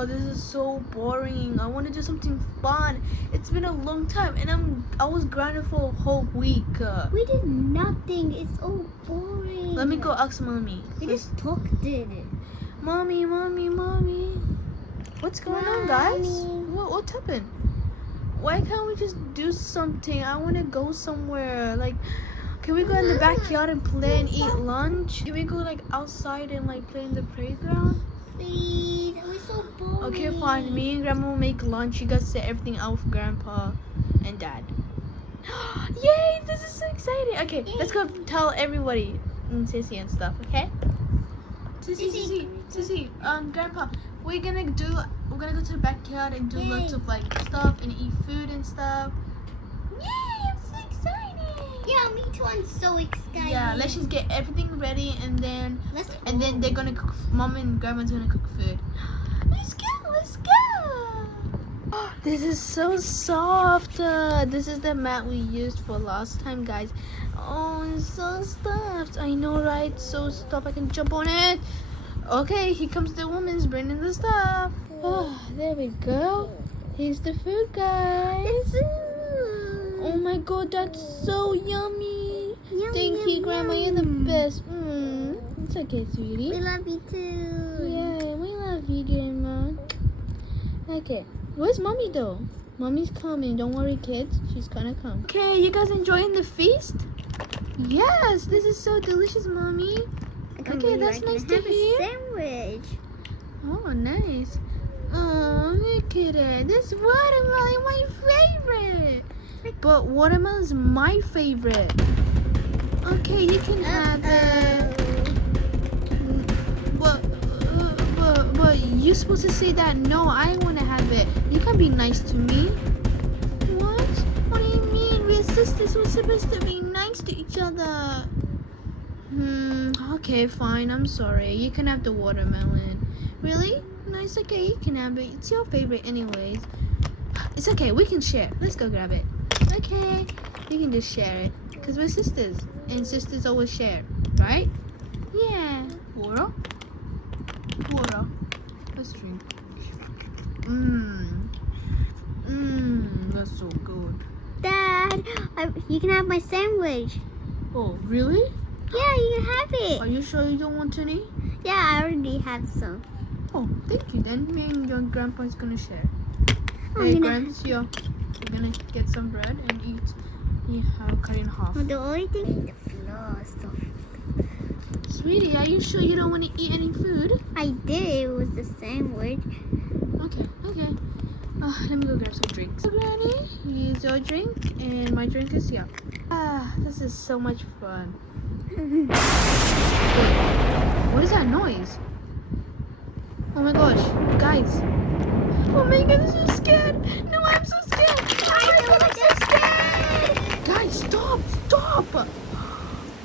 Oh, this is so boring. I want to do something fun. It's been a long time, and I was grounded for a whole week. We did nothing. It's all boring. Let me go ask mommy. We just talked it. Mommy. What's going on, guys? What's happened? Why can't we just do something? I want to go somewhere. Like, can we go in the backyard and play and eat lunch? Can we go like outside and like play in the playground? Please, we're so boring. Okay, fine. Me and Grandma will make lunch. You guys set everything out with Grandpa and Dad. Yay! This is so exciting. Okay, let's go tell everybody and Sissy and stuff. Okay? Sissy, Grandpa, we're gonna go to the backyard and do lots of like stuff and eat food and stuff. Yay! I'm so excited. Yeah, me too. I'm so excited. Yeah, let's just get everything ready and then they're gonna cook. Mom and Grandma's gonna cook food. Let's go. Oh, this is so soft. This is the mat we used for last time, guys. Oh, it's so soft. I know, right? So soft. I can jump on it. Okay, here comes the woman's bringing the stuff. Oh, there we go. Here's the food, guys. Oh my God, that's so yummy. Thank you, Grandma. You're the best. It's okay, sweetie. We love you too. Yeah, we love you, Grandma. Okay, where's Mommy though? Mommy's coming. Don't worry, kids. She's gonna come. Okay, you guys enjoying the feast? Yes, this is so delicious, Mommy. Okay, that's nice to hear. Sandwich. Oh, nice. Oh, look at it. This watermelon is my favorite. But watermelon is my favorite. Okay, you can have it. But you're supposed to say that. No, I want to have it. You can be nice to me. What? What do you mean? We're sisters. We're supposed to be nice to each other. Okay, fine. I'm sorry. You can have the watermelon. Really? No, it's okay. You can have it. It's your favorite anyways. It's okay. We can share. Let's go grab it. Okay. We can just share it. Because we're sisters. And sisters always share. Right? Yeah. Water? Let's drink. That's so good. Dad, you can have my sandwich. Oh, really? Yeah, you can have it. Are you sure you don't want any? Yeah, I already have some. Oh, thank you. Then me and your grandpa is gonna share. Hey, Gramps, you're gonna get some bread and cut it in half. The only thing is the floor. So. Sweetie, are you sure you don't want to eat any food? I did. It was the sandwich. Okay. Let me go grab some drinks. Granny, use your drink, and my drink is here. This is so much fun. Wait, what is that noise? Oh my gosh, guys. Oh my God, I'm so scared. No, I'm so scared. I'm so scared. Guys, stop.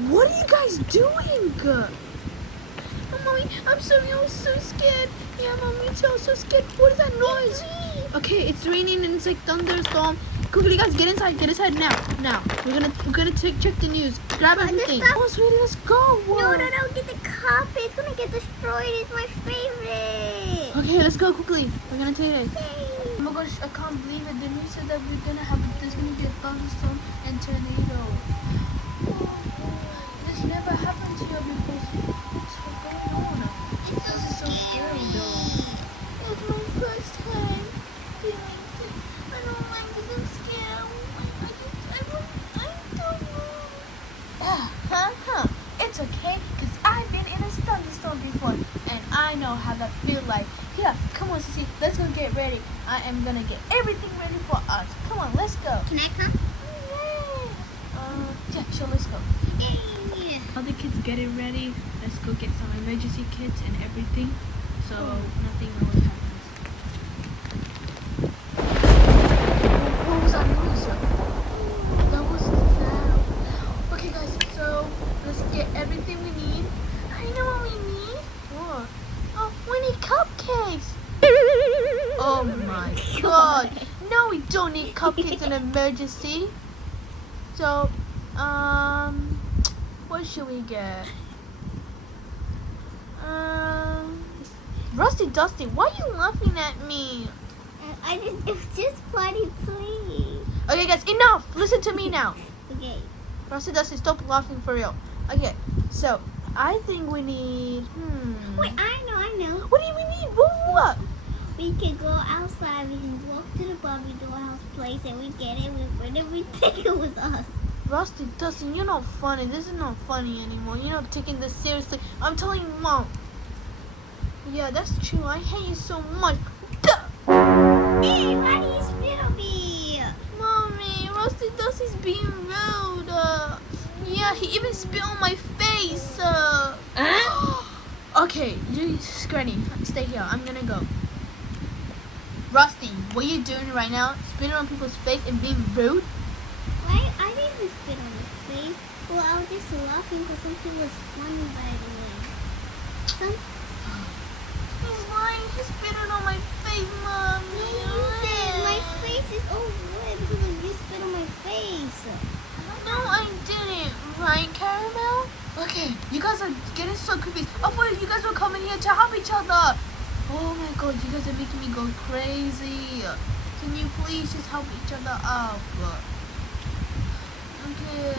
What are you guys doing? Oh, Mommy, I'm sorry, I was so scared. Yeah, Mommy too, I was so scared. What is that noise? Okay, it's raining and it's like thunderstorm. Quickly, guys, get inside now. We're gonna check the news. Grab everything. Oh, sweetie, let's go. No, get the carpet. It's gonna get destroyed. It's my favorite. Okay, let's go quickly. We're gonna take it. Yay. Oh my gosh, I can't believe it. The news said that there's gonna be a thunderstorm and tornado. Oh, this never happened here before. What's going on? This is so scary though. It's my first time doing it. I don't like it. I'm scared. I don't know. It's okay, because I've been in a thunderstorm before, and I know how that feels like. Here, come on, Sissy, let's go get ready. I am gonna get everything ready for us. Come on, let's go. Can I come? Yeah, sure, let's go. Yay. All the kids getting ready. Let's go get some emergency kits and everything, so nothing always happens. What was that noise? That was loud. Okay, guys, so let's get everything we need. I know what we need. What? Oh, we need cupcakes. Oh my God. No, we don't need cupcakes in emergency. So, what should we get? Rusty Dusty, why are you laughing at me? It was just funny, please. Okay, guys, enough. Listen to me now. Okay. Rusty Dusty, stop laughing for real. Okay, so I think we need. Wait, I know. What do we need? What? We can go outside. We can walk to the Barbie dollhouse place, and we get it. We think it was us. Rusty Dusty, you're not funny. This is not funny anymore. You're not taking this seriously. I'm telling you, Mom. Yeah, that's true. I hate you so much. Hey, why do you spit on me? Mommy, Rusty Dusty's being rude. Yeah, he even spit on my face. Okay, you, Granny, stay here. I'm gonna go. Rusty, what are you doing right now? Spitting on people's face and being rude? Why? I didn't spit on his face. Well, I was just laughing because something was funny, by the way. He's lying. He spit it on my face, Mommy. My face is all red because you spit on my face. No, I didn't. Right, Caramel? Okay, you guys are getting so confused. I thought you guys were coming here to help each other. Oh my god, you guys are making me go crazy. Can you please just help each other up? Okay.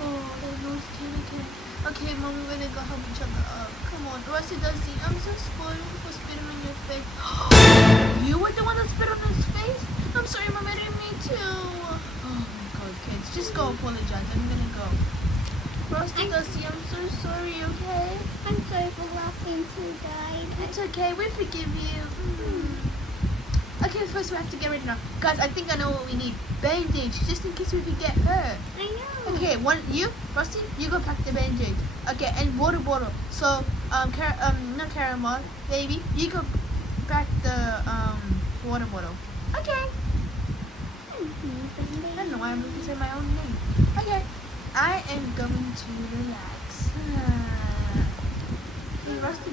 Oh, there's no skin. Okay, Mom, we're gonna go help each other up. Come on, Rusty Dusty, I'm so sorry for spitting on your face. You were the one that spit on his face? I'm sorry, Mom, I didn't mean to. Oh my god, kids, just go apologize. I'm gonna go. Rusty Dusty, I'm so sorry, okay? I'm sorry for laughing too, guys. It's okay, we forgive you. Okay, first we have to get ready now. Guys, I think I know what we need. Bandage, just in case we could get hurt. I know. Okay, Rusty, you go pack the bandage. Okay, and water bottle. So, not Caramel, baby, you go pack the water bottle. Okay. I don't know why I'm going to say my own name. Okay, I am going to relax. Hey, Rusty,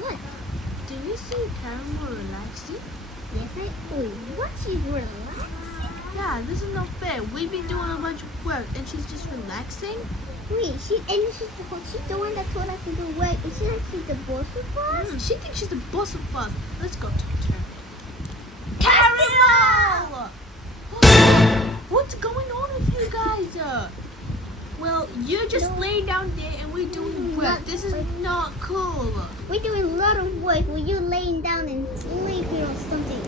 What? do you see Caramel relaxing? Yes, Wait, what? She's relaxing? Yeah, this is not fair. We've been doing a bunch of work and she's just relaxing. Wait, she's the one that told us to do work. Is she like she's the boss of us? She thinks she's the boss of us. Let's go talk to her. Caramel! What's going on with you guys? Well, you're just laying down there and we're doing work. This is not cool. We're doing a lot of work when you're laying down and sleeping or something.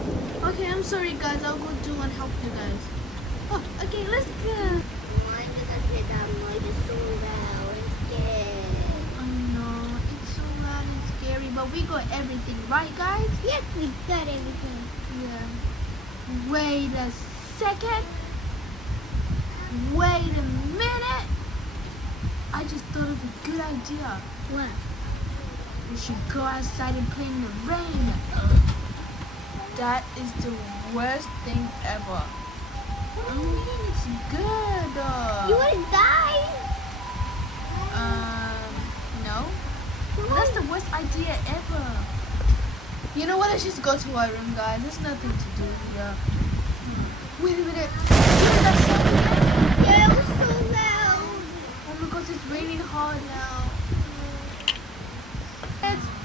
Okay, I'm sorry guys. I'll go do and help you guys. Oh, okay, let's go. Why did I say that noise is so loud and scary? I know, it's so loud and scary, but we got everything, right guys? Yes, we got everything. Yeah. Wait a second. Wait a minute. I just thought of a good idea. What? We should go outside and play in the rain. That is the worst thing ever. I mean, it's good. You would die? No. That's the worst idea ever. You know what? Let's just go to our room, guys. There's nothing to do here. Wait a minute. Hear that sound? Yeah, it was so loud. Oh my gosh, it's raining hard now.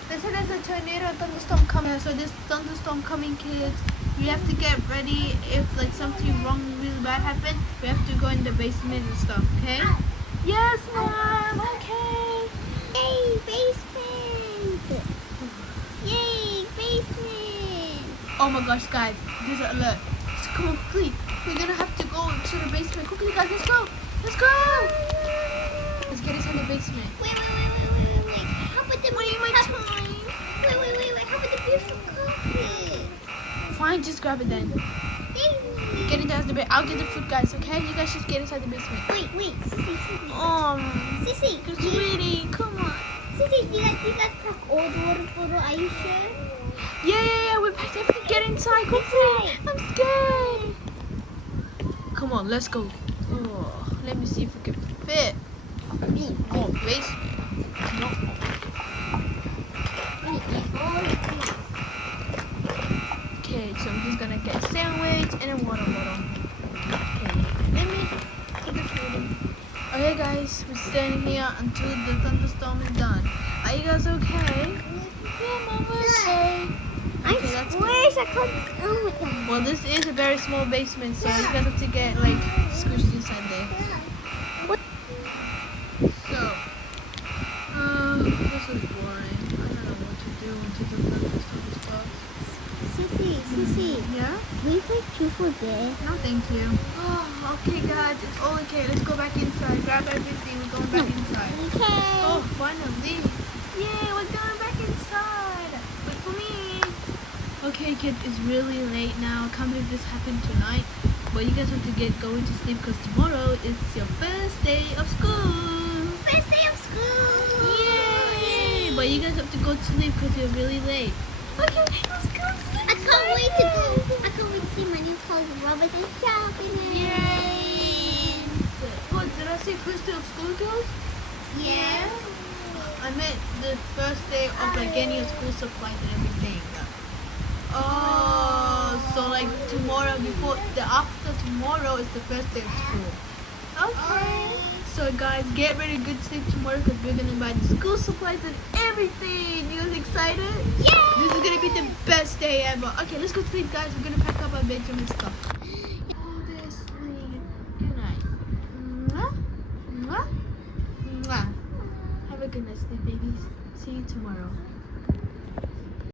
They said there's a tornado and thunderstorm coming. So this thunderstorm coming, kids. You have to get ready. If like something wrong, really bad happened, we have to go in the basement and stuff. Okay? Yes, Mom. Okay. Yay, basement. Yay, basement. Oh my gosh, guys, there's an alert. So come on, quickly. We're gonna have to go to the basement. Quickly, guys, let's go. Let's go. Let's get inside the basement. Wait. How about the Wait, my time. Wait. How about the beautiful coffee? Fine, just grab it then. Yay. Get inside the basement. I'll get the food, guys. Okay? You guys just get inside the basement. Wait, Sissy. Sissy, sweetie, come on. Sissy, you guys pack all the water bottle, are you sure? Yeah. We packed everything. Get inside, quickly. I'm scared. Come on, let's go. Oh, let me see if we can fit. Oh, basement. No. Okay, so I'm just gonna get a sandwich and a water bottle. Okay, let me get the food. Okay, guys, we're staying here until the thunderstorm is done. Are you guys okay? Yeah, Mama. Okay. I Okay, that's good. wish I could. Oh my god. Well, this is a very small basement, so you guys have to get like squished inside there. So, this is boring. I don't know what to do until the thunderstorm stops. Sissy, Yeah? we play truth or dare. No, thank you. Oh, okay, guys, it's all okay. Let's go back inside. Grab everything. We're going back inside. Okay. Oh, finally! Yay, we're going back inside. Wait for me. Okay, kids, it's really late now. I can't believe this happened tonight. But you guys have to get going to sleep because tomorrow is your first day of school. First day of school. Yay! But you guys have to go to sleep because you're really late. Okay, let's go. I can't wait to go. I can't wait to see my new clothes and rubbers and shopping. Yay! Oh, did I say first day of school, girls? Yeah. I meant the first day of like getting your school supplies and everything. Oh, so like tomorrow after tomorrow is the first day of school. Okay. So guys, get ready to good sleep tomorrow because we're gonna buy the school supplies and everything. You guys excited? Yeah. This is gonna be the best day ever. Okay, let's go sleep, guys. We're gonna pack up our bedroom and stuff. Oh, there's sleep. Good night. Mwah. Mwah. Mwah. Have a good night, sleep babies. See you tomorrow.